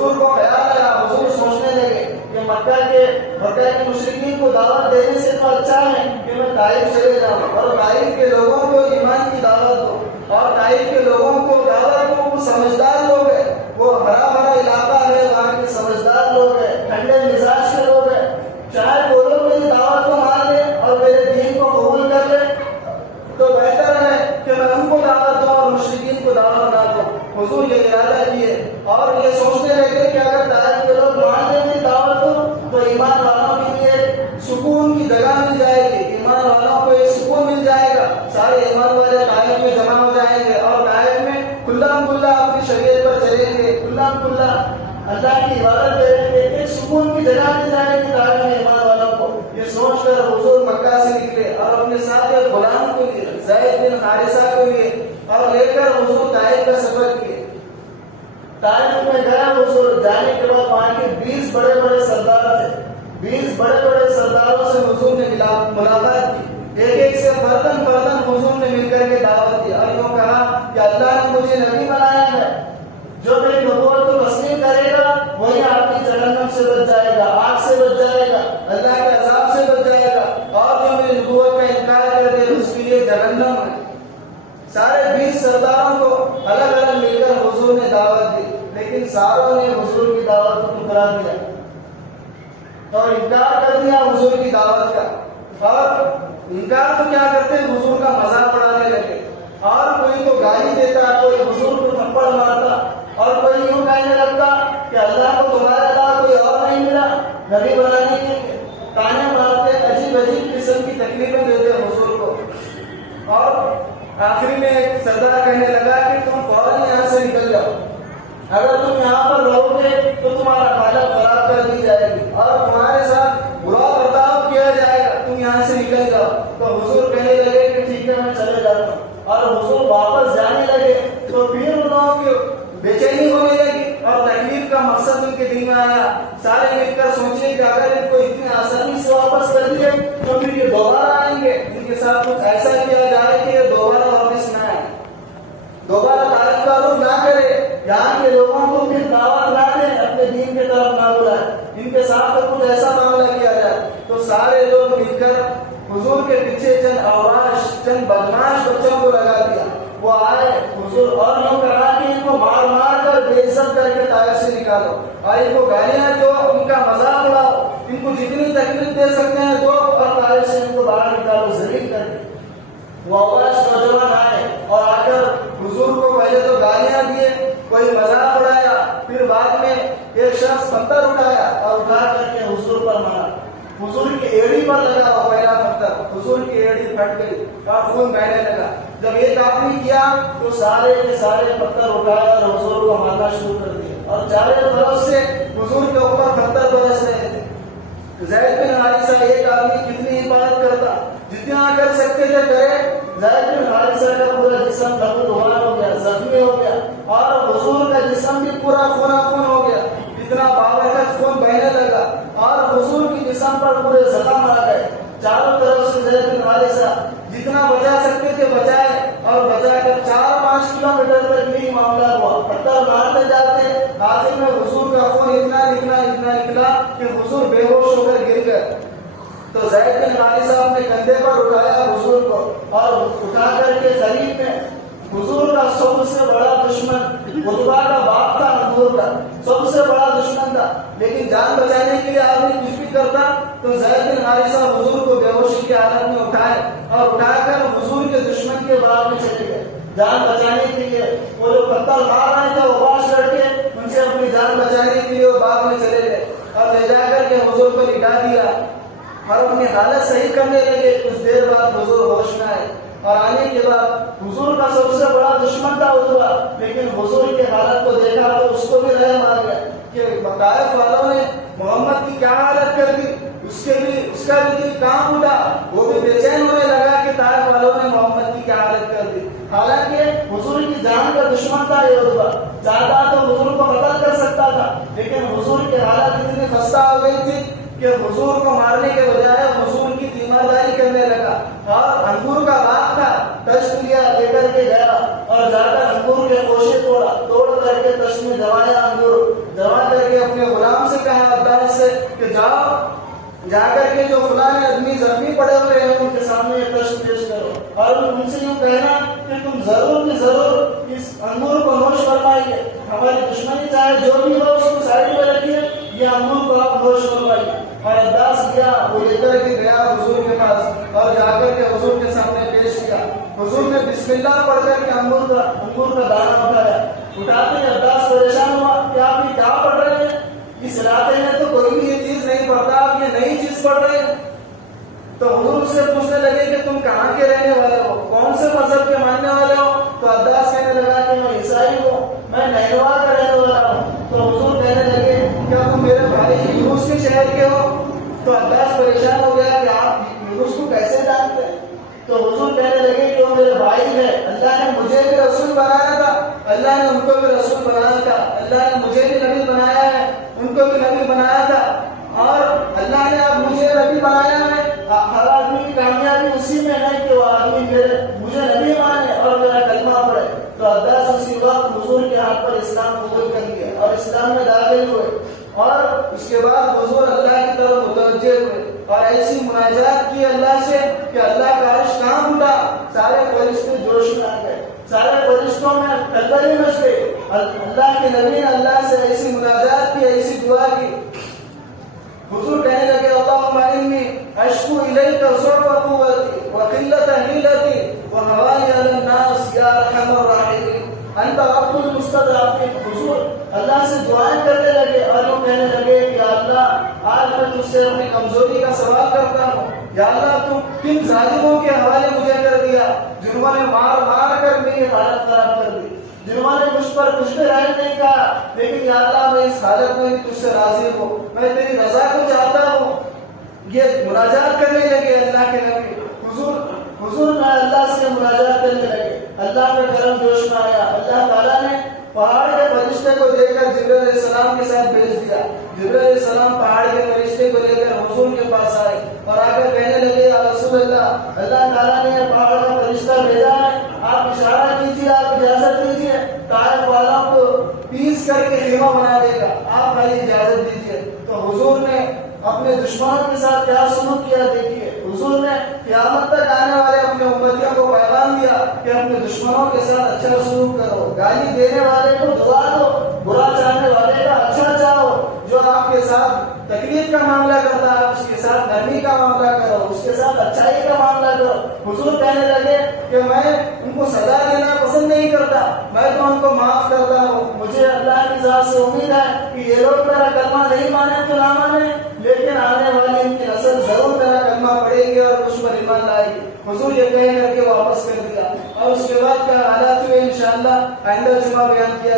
حضور کو خیال آیا، حضور سوچنے لگے کہ مکہ کے مشرکین کو دعوت دینے سے تو اچھا ہے کہ میں طائف چلے جاؤں اور طائف کے لوگوں کو ایمان کی دعوت دوں، اور طائف کے لوگوں کو دعوت دوں۔ وہ سمجھدار لوگ ہیں، وہ ہرا بھرا علاقہ ہے، وہاں کے سمجھدار لوگ ہیں، ٹھنڈے مزاج کے لوگ ہیں، شاید وہ لوگ میری دعوت کو مان لیں اور میرے دین کو قبول کر لیں تو بہتر ہے کہ میں ان کو دعوت دوں اور مشرکین کو دعوت نہ دوں۔ حضور یہ ارادہ کیے اور یہ سوچنے لگے کہ اگر طائف کے لوگ مان لیں میری دعوت دوں تو ایمان والوں کے لیے سکون کی جگہ مل جائے گی، ایمان والوں کو ایک سکون مل جائے گا، سارے ایمان والے طائف میں جمع ہو جائیں گے اور طائف میں کھلا کھلا اپنی شریعت پر چلیں گے، کھلا کھلا اللہ کی عبادت کریں گے، ایک سکون کی جگہ مل جائے گی طائف میں ایمان والوں کو۔ یہ سوچ کر حضور مکہ سے نکلے اور اپنے ساتھ ایک غلام کو لیے، زید بن حارثہ کو لیے، اور لے کر حضور طائف کا سفر کیے۔ طائف میں گیا حضور، جانے کے بعد وہاں کے 20 بڑے بڑے سردار تھے، 20 بڑے بڑے سرداروں سے حضور نے ملاقات کی، ایک ایک سے فردن فردن حضور نے مل کر کے دعوت دی اور یوں کہا کہ اللہ نے مجھے نبی بنایا ہے، جو میری نبوت کو تسلیم کرے گا وہی آپ کی جہنم سے بچ جائے گا، آگ سے بچ جائے گا، اللہ کے عذاب سے بچ جائے گا، اور جو میری نبوت کا انکار کر دے اس کے لیے جہنم ہے۔ سارے 20 سرداروں کو الگ الگ مل کر حضور نے دعوت دی، لیکن ساروں نے حضور کی دعوت کو ٹھکرا دیا اور انکار کر دیا حضور کی دعوت کا، اور انکار تو کیا کرتے حضور کا مذاق اڑانے لگے، اور کوئی تو گالی دیتا، کوئی حضور کو تھپڑ مارتا، اور کوئی یوں کہنے لگتا کہ اللہ کو تمہارے علاوہ کوئی اور نہیں ملا نبی بنانے کے لیے، تانے مارتے، عجیب عجیب قسم کی تکلیفیں دیتے حضور کو۔ اور آخری میں ایک سردار کہنے لگا کہ تم فوراً یہاں سے نکل جاؤ، اگر تم یہاں پر رہو گے تو تمہارا حالت خراب کر دی جائے گی اور تمہارے ساتھ برا برتاؤ کیا جائے گا، تم یہاں سے نکل جاؤ۔ تو حضور کہنے لگے کہ ٹھیک ہے میں چلے جاتا ہوں، اور حضور واپس جانے لگے تو پھر ان لوگوں کی بے چینی ہونے لگی اور تکلیف کا مقصد ان کے دل میں آیا۔ سارے مل کر سوچے کہ اگر ان کو اتنی آسانی سے واپس کر دیے تو پھر یہ دوبارہ آئیں گے، ان کے ساتھ کچھ ایسا کیا جائے کہ یہ دوبارہ واپس نہ آئے، دوبارہ طائف کا رخ نہ کرے، یہاں کے لوگوں کو پھر دعوت نہ دیں، اپنے دین کے طرف نہ بلائیں، ان کے ساتھ تو کچھ ایسا معاملہ کیا جائے۔ تو سارے لوگ مل کر حضور کے پیچھے چند آواز، چند بدماش بچوں کو لگا دیا، وہ آئے حضور اور یوں کہا کہ ان کو مار مار کر بے عزت کر کے طائف سے نکالو، اور ان کو گالیاں دو، ان کا مذاق اڑاؤ، ان کو جتنی تکلیف دے سکتے ہیں دو، اور طائف سے ان کو باہر نکالو ذلیل کر کے۔ وہ آواز نوجوان آئے اور آ کر حضور کو پہلے تو گالیاں دیے، کوئی مذاق اڑایا، پھر بعد میں ایک شخص پتھر اٹھایا اور اٹھا کر کے حضور پر مارا، حضور کی ایڑی پر لگا وہ پہلا پتھر، حضور کی ایڑی پھٹ گئی اور خون بہنے لگا۔ جب ایک آدمی کیا تو سارے کے سارے پتھر اٹھایا اور حضور کو مارنا شروع کر دیا، اور چاروں طرف سے حضور کے اوپر پتھر برس رہے تھے۔ زید بن حارثہ ایک آدمی کتنی حفاظت کرتا، جتنا کر سکتے تھے کرے۔ زید بن حارثہ کا پورا جسم لہو لہان ہو گیا، زخمی ہو گیا، اور حضور کا جسم بھی پورا خونا خون ہو گیا، اتنا بابرکت خون بہنے لگا، اور حضور کی جسم پر پورے زخم آ گئے۔ چاروں طرف سے زید بن حارثہ جتنا بچا سکتے تھے بچائے، اور بچا کر 4-5 کلومیٹر تک یہی معاملہ ہوا، پتھر مارتے جاتے، آخر میں حضور کا خون اتنا نکلا کہ حضور بے ہوش ہو کر گر گئے۔ تو زید بن حارثہ اپنے کندھے پر اٹھایا حضور کو، اور اٹھا کر کے قریب میں حضور کا سب سے بڑا دشمن عتبہ کا باپ تھا، حضور کا سب سے بڑا دشمن تھا، لیکن جان بچانے کے لیے آدمی کچھ بھی کرتا۔ تو زید بن حارثہ حضور کو بے ہوشی کی حالت میں اٹھائے اور اٹھا کر حضور کے دشمن کے باغ میں چلے گئے جان بچانے کے لیے۔ وہ جو پتھر مار رہے تھے وہ باش لڑکے ان سے اپنی جان بچانے کے لیے وہ باغ میں چلے گئے اور لے جا کر کے حضور کو لٹا دیا اور اپنی حالت صحیح کرنے لگے۔ کچھ دیر بعد حضور ہوش میں آئے، اور آنے کے بعد حضور کا سب سے بڑا دشمن تھا عتبہ، لیکن حضور کی حالت کو دیکھا تو اس کو بھی رحم آ گیا کہ طائف والوں نے محمد کی کیا حالت کر دی، اس کا بھی دل کام اٹھا، وہ بھی بے چین ہونے لگا کہ طائف والوں نے محمد کی کیا حالت کر دی۔ حالانکہ حضور کی جان کا دشمن تھا یہ عتبہ، چاہتا تو حضور کو قتل کر سکتا تھا، لیکن حضور کی حالت اتنی خستہ ہو گئی تھی کہ حضور کو مارنے کے بجائے حضور کی تیمارداری کرنے لگا، اور انگور کا باغ تھا، تشت لیا، لے کر کے گیا اور جا کر انگور کے خوشے توڑ کر کے تشت میں جمایا، انگور جما کر جا کر کے جو فلاں آدمی زخمی پڑے ہوئے ہیں ان کے سامنے یہ کشف پیش کرو اور ان سے یوں کہنا کہ تم ضرور کی ضرور اس انگور کو نوش فرمائیے، ہماری دشمنی چاہے جو بھی ہو اس کو سائڈ میں رکھیے، یہ انگور کو آپ نوش فرمائیے۔ اور عباس گیا، وہ لے کر کے گیا حضور کے پاس اور جا کر کے حضور کے سامنے پیش کیا۔ حضور نے بسم اللہ پڑھ کر کے انگور کا دانہ اٹھایا، اٹھاتے ہی عباس پریشان ہوا کہ آپ یہ کیا پڑھ رہے ہیں، اس علاقے میں تو کوئی بھی یہ چیز نہیں پڑھتا، آپ یہ نئی چیز پڑھ رہے ہیں۔ تو حضور سے پوچھنے لگے کہ تم کہاں کے رہنے والے ہو، کون سے مذہب کے ماننے والے ہو؟ تو عباس کہنے لگا کہ میں عیسائی ہوں، میں نینوا کا رہنے والا ہوں۔ تو حضور کہنے لگے کیا تم میرے بھائی یونس کے شہر کے ہو؟ تو عباس پریشان ہو گیا کہ آپ یونس کو کیسے جانتے ہیں؟ تو حضور کہنے لگے کہ وہ میرے بھائی ہے، اللہ نے مجھے بھی رسول بنایا تھا، اللہ نے ان کو بھی رسول بنایا تھا، اللہ نے مجھے بھی نبی بنایا ہے، ان کو بھی نبی بنایا تھا، اور اللہ نے اب مجھے نبی بنایا ہے۔ ہر آدمی کی کامیابی اسی میں ہے کہ وہ آدمی مجھے نبی مانے اور میرا کلمہ پڑھے۔ تو عباس اسی وقت حضور کے ہاتھ پر اسلام قبول کر لیا اور اسلام میں داخل ہوئے، اور اس کے بعد حضور اللہ کی طرف متوجہ ہوئے اور ایسی مناجات کی اللہ سے کہ اللہ کا عرش کام اٹھا، سارے فرشتے جوش میں آ گئے، سارے فرشتوں میں کلبلی مچ گئی۔ اللہ کے نبی نے اللہ سے ایسی مناجات کی، ایسی دعا کی۔ حضور کہنے لگے اللہم انی اشکو الیک ضعف قوتی وقلت حیلتی وہوانی علی الناس یا ارحم الراحمین انت رب المستضعفین۔ حضور اللہ سے دعائیں کرنے لگے اور وہ کہنے لگے کہ اللہ آج میں تجھ سے اپنی کمزوری کا سوال کرتا ہوں، یا اللہ تو کن ظالموں کے حوالے مجھے کر دیا جنہوں نے مار مار کر میری حالت خراب کر دی، جنہوں نے مجھ پر کچھ بھی رحم نہیں کہا، لیکن یا اللہ میں اس حالت میں تجھ سے راضی ہوں، میں تیری رضا کو چاہتا ہوں۔ یہ مناجات کرنے لگے اللہ کے نبی۔ حضور میں اللہ سے مناجات کرنے لگے، اللہ کا کرم جوش میں آیا۔ اللہ تعالیٰ نے پہاڑ کے فرشتے کو دے کر جبرائیل علیہ السلام کے ساتھ بھیج دیا۔ جبرائیل علیہ السلام پہاڑ کے فرشتے کو لے کر حضور کے پاس آئے اور آ کر کہنے لگے یا رسول اللہ، اللہ تعالیٰ نے پہاڑ کا فرشتہ بھیجا ہے، آپ اشارہ کیجیے، آپ اجازت دیجیے، طائف والوں کو پیس کر کے خیمہ بنا دے گا، آپ خالی اجازت دیجیے۔ تو حضور نے اپنے دشمنوں کے ساتھ کیا سلوک کیا دیکھیے۔ حضور نے قیامت تک آنے والے اپنے امتیوں کو پیغام دیا کہ اپنے دشمنوں کے ساتھ اچھا سلوک کرو، گالی دینے والے کو دعا دو، برا چاہنے والے کا اچھا چاہو، جو آپ کے ساتھ تکلیف کا معاملہ کرتا ہے اس کے ساتھ نرمی کا معاملہ کرو، اس کے ساتھ اچھائی کا معاملہ کرو۔ حضور کہنے لگے کہ میں ان کو سزا دینا پسند نہیں کرتا، میں تو ان کو معاف کرتا ہوں، مجھے اللہ کی ذات سے امید ہے کہ یہ لوگ میرا کلمہ نہیں مانے تو نہ مانے، لیکن آنے والی ان کی نسل ضرور میرا کلمہ پڑھے گی اور مجھ پر ایمان لائے گی۔ حضور یہ کہہ کر کے واپس کر دیا، اور اس کے بعد کیا حالات ہوئے انشاءاللہ آئندہ جمعہ بیان کیا